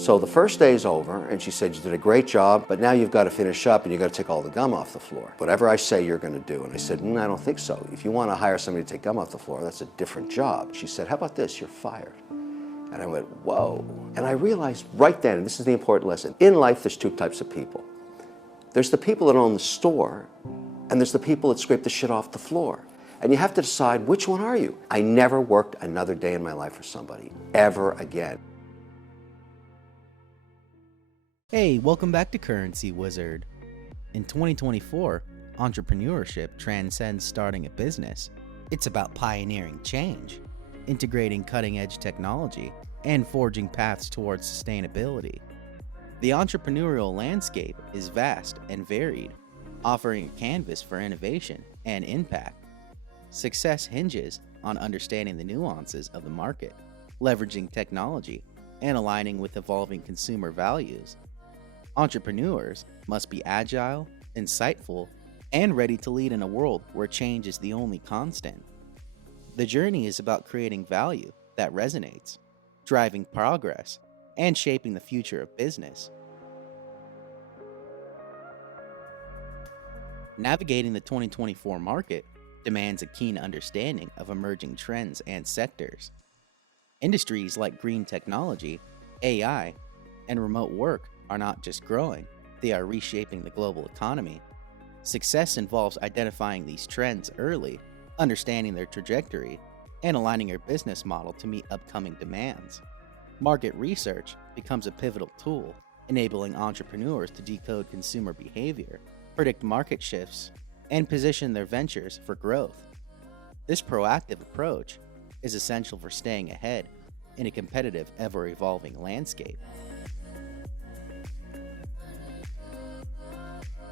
So the first day's over, and she said, you did a great job, but now you've got to finish up and you've got to take all the gum off the floor. Whatever I say you're going to do. And I said, I don't think so. If you want to hire somebody to take gum off the floor, that's a different job. She said, how about this? You're fired. And I went, whoa. And I realized right then, and this is the important lesson, in life there's two types of people. There's the people that own the store, and there's the people that scrape the shit off the floor. And you have to decide, which one are you? I never worked another day in my life for somebody, ever again. Hey, welcome back to Currency Wizard. In 2024, entrepreneurship transcends starting a business. It's about pioneering change, integrating cutting-edge technology, and forging paths towards sustainability. The entrepreneurial landscape is vast and varied, offering a canvas for innovation and impact. Success hinges on understanding the nuances of the market, leveraging technology, and aligning with evolving consumer values. Entrepreneurs must be agile, insightful, and ready to lead in a world where change is the only constant. The journey is about creating value that resonates, driving progress, and shaping the future of business. Navigating the 2024 market demands a keen understanding of emerging trends and sectors. Industries like green technology, AI, and remote work are not just growing, they are reshaping the global economy. Success involves identifying these trends early, understanding their trajectory, and aligning your business model to meet upcoming demands. Market research becomes a pivotal tool, enabling entrepreneurs to decode consumer behavior, predict market shifts, and position their ventures for growth. This proactive approach is essential for staying ahead in a competitive, ever-evolving landscape.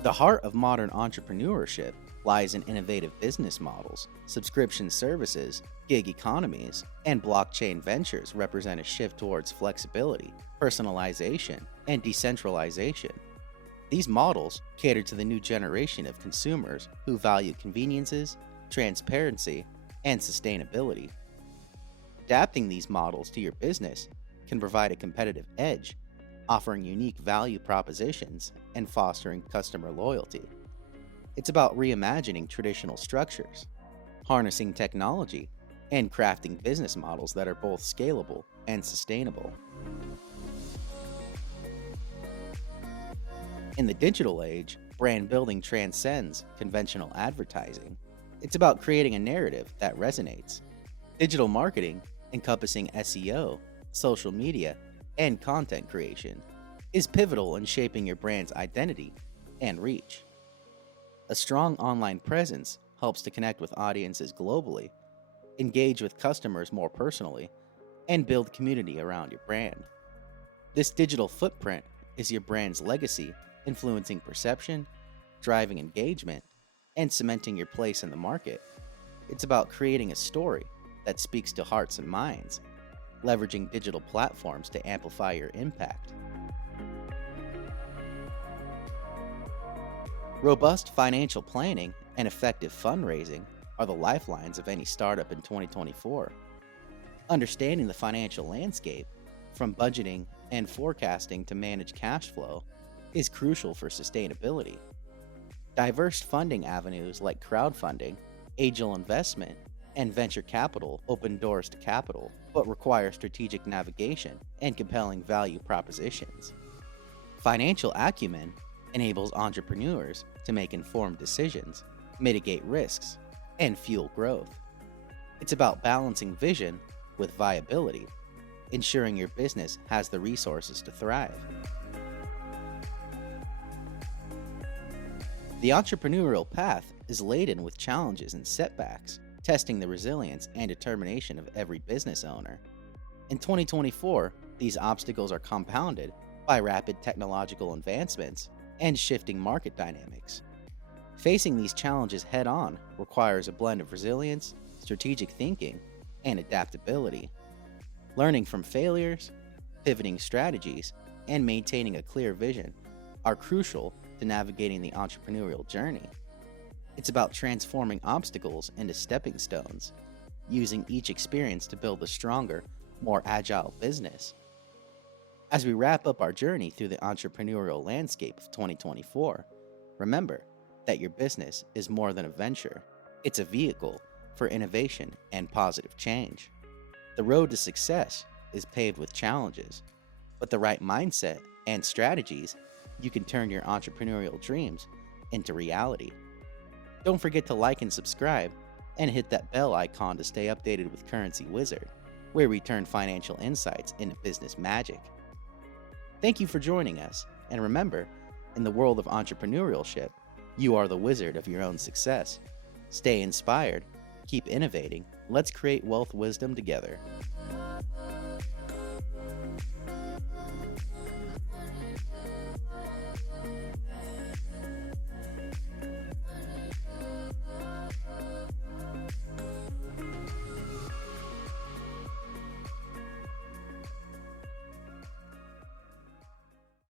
The heart of modern entrepreneurship lies in innovative business models. Subscription services, gig economies, and blockchain ventures represent a shift towards flexibility, personalization, and decentralization. These models cater to the new generation of consumers who value conveniences, transparency, and sustainability. Adapting these models to your business can provide a competitive edge, offering unique value propositions and fostering customer loyalty. It's about reimagining traditional structures, harnessing technology, and crafting business models that are both scalable and sustainable. In the digital age, brand building transcends conventional advertising. It's about creating a narrative that resonates. Digital marketing, encompassing SEO, social media, and content creation, is pivotal in shaping your brand's identity and reach. A strong online presence helps to connect with audiences globally, engage with customers more personally, and build community around your brand. This digital footprint is your brand's legacy, influencing perception, driving engagement, and cementing your place in the market. It's about creating a story that speaks to hearts and minds, leveraging digital platforms to amplify your impact. Robust financial planning and effective fundraising are the lifelines of any startup in 2024. Understanding the financial landscape, from budgeting and forecasting to manage cash flow, is crucial for sustainability. Diverse funding avenues like crowdfunding, angel investment, and venture capital open doors to capital, but require strategic navigation and compelling value propositions. Financial acumen enables entrepreneurs to make informed decisions, mitigate risks, and fuel growth. It's about balancing vision with viability, ensuring your business has the resources to thrive. The entrepreneurial path is laden with challenges and setbacks, testing the resilience and determination of every business owner. In 2024, these obstacles are compounded by rapid technological advancements and shifting market dynamics. Facing these challenges head-on requires a blend of resilience, strategic thinking, and adaptability. Learning from failures, pivoting strategies, and maintaining a clear vision are crucial to navigating the entrepreneurial journey. It's about transforming obstacles into stepping stones, using each experience to build a stronger, more agile business. As we wrap up our journey through the entrepreneurial landscape of 2024, remember that your business is more than a venture. It's a vehicle for innovation and positive change. The road to success is paved with challenges, but the right mindset and strategies, you can turn your entrepreneurial dreams into reality. Don't forget to like and subscribe, and hit that bell icon to stay updated with Currency Wizard, where we turn financial insights into business magic. Thank you for joining us, and remember, in the world of entrepreneurship, you are the wizard of your own success. Stay inspired, keep innovating, let's create wealth wisdom together.